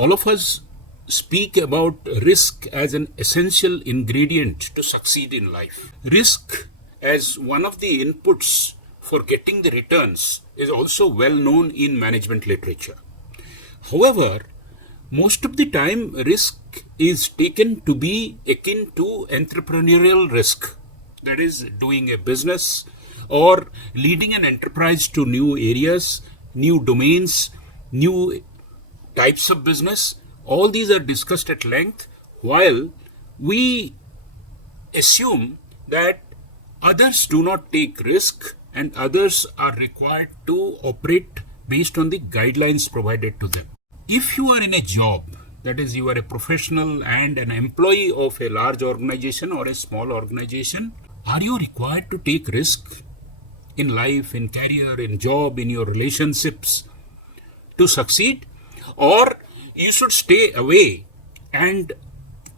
All of us speak about risk as an essential ingredient to succeed in life. Risk as one of the inputs for getting the returns is also well known in management literature. However, most of the time risk is taken to be akin to entrepreneurial risk, that is doing a business or leading an enterprise to new areas, new domains, new types of business. All these are discussed at length, while we assume that others do not take risk and others are required to operate based on the guidelines provided to them. If you are in a job, that is, you are a professional and an employee of a large organization or a small organization, are you required to take risk in life, in career, in job, in your relationships to succeed? Or you should stay away and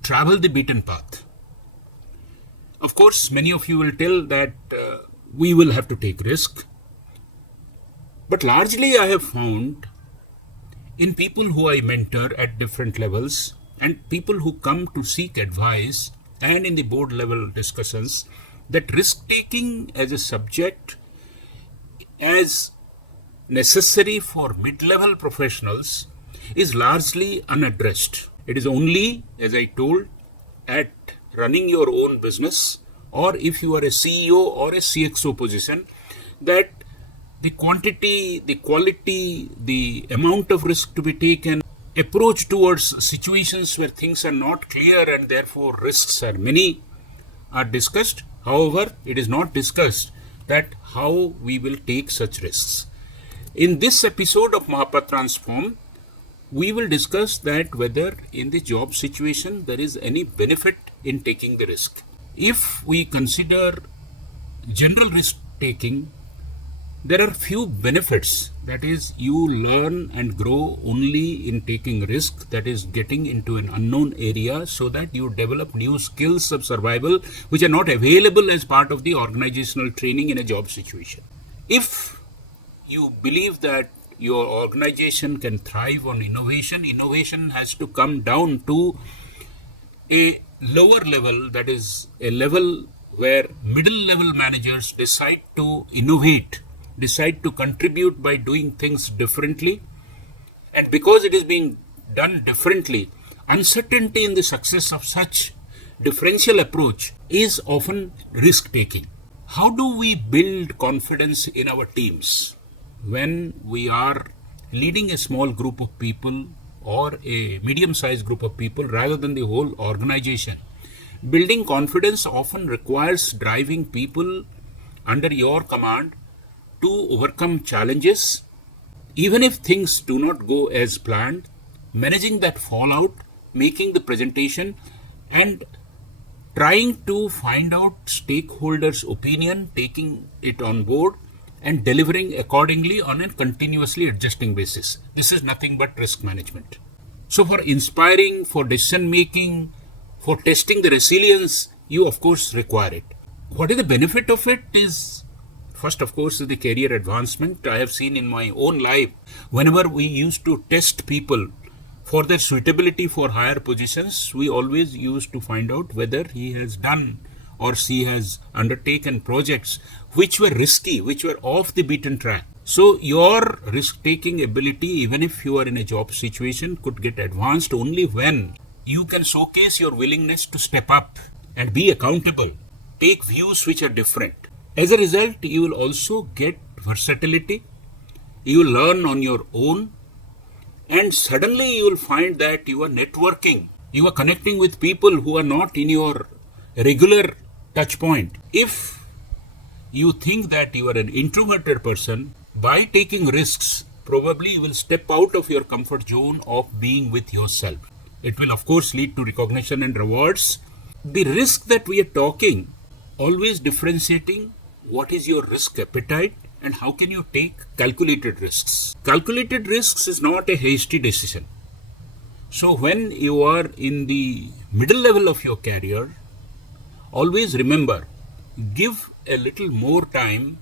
travel the beaten path? Of course, many of you will tell that we will have to take risk. But largely I have found in people who I mentor at different levels and people who come to seek advice and in the board level discussions, that risk taking as a subject as necessary for mid-level professionals is largely unaddressed. It is only, as I told, at running your own business or if you are a CEO or a CXO position, that the quantity, the quality, the amount of risk to be taken, approach towards situations where things are not clear and therefore risks are many, are discussed. However, it is not discussed that how we will take such risks. In this episode of Mahapatransform, we will discuss that whether in the job situation there is any benefit in taking the risk. If we consider general risk taking, there are few benefits. That is, you learn and grow only in taking risk, that is getting into an unknown area so that you develop new skills of survival which are not available as part of the organizational training in a job situation. If you believe that your organization can thrive on innovation, innovation has to come down to a lower level, that is a level where middle level managers decide to innovate, decide to contribute by doing things differently. And because it is being done differently, uncertainty in the success of such differential approach is often risk taking. How do we build confidence in our teams when we are leading a small group of people or a medium-sized group of people rather than the whole organization? Building confidence often requires driving people under your command to overcome challenges, even if things do not go as planned, managing that fallout, making the presentation, and trying to find out stakeholders' opinion, taking it on board, and delivering accordingly on a continuously adjusting basis. This is nothing but risk management. So for inspiring, for decision making, for testing the resilience, you of course require it. What is the benefit of it is, first of course, is the career advancement. I have seen in my own life, whenever we used to test people for their suitability for higher positions, we always used to find out whether he has done or she has undertaken projects which were risky, which were off the beaten track. So your risk-taking ability, even if you are in a job situation, could get advanced only when you can showcase your willingness to step up and be accountable, take views which are different. As a result, you will also get versatility, you will learn on your own, and suddenly you will find that you are networking, you are connecting with people who are not in your regular touch point. If you think that you are an introverted person, by taking risks, probably you will step out of your comfort zone of being with yourself. It will of course lead to recognition and rewards. The risk that we are talking, always differentiating what is your risk appetite and how can you take calculated risks. Calculated risks is not a hasty decision. So when you are in the middle level of your career, always remember, give a little more time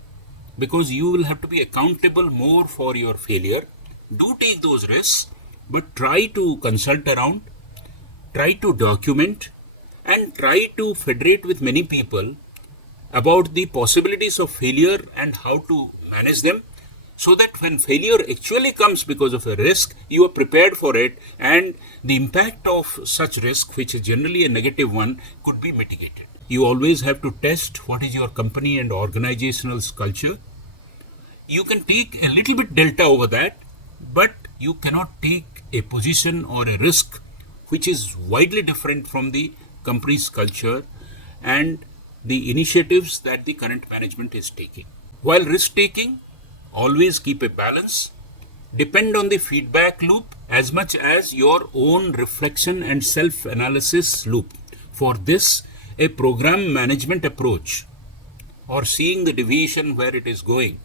because you will have to be accountable more for your failure. Do take those risks, but try to consult around, try to document, and try to federate with many people about the possibilities of failure and how to manage them, so that when failure actually comes because of a risk, you are prepared for it, and the impact of such risk, which is generally a negative one, could be mitigated. You always have to test what is your company and organizational culture. You can take a little bit delta over that, but you cannot take a position or a risk which is widely different from the company's culture and the initiatives that the current management is taking. While risk taking, always keep a balance. Depend on the feedback loop as much as your own reflection and self-analysis loop. For this, a program management approach or seeing the deviation where it is going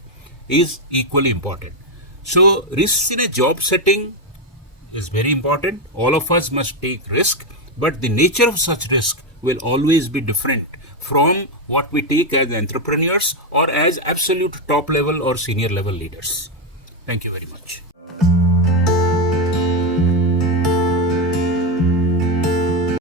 is equally important. So risks in a job setting is very important. All of us must take risk, but the nature of such risk will always be different from what we take as entrepreneurs or as absolute top level or senior level leaders. Thank you very much.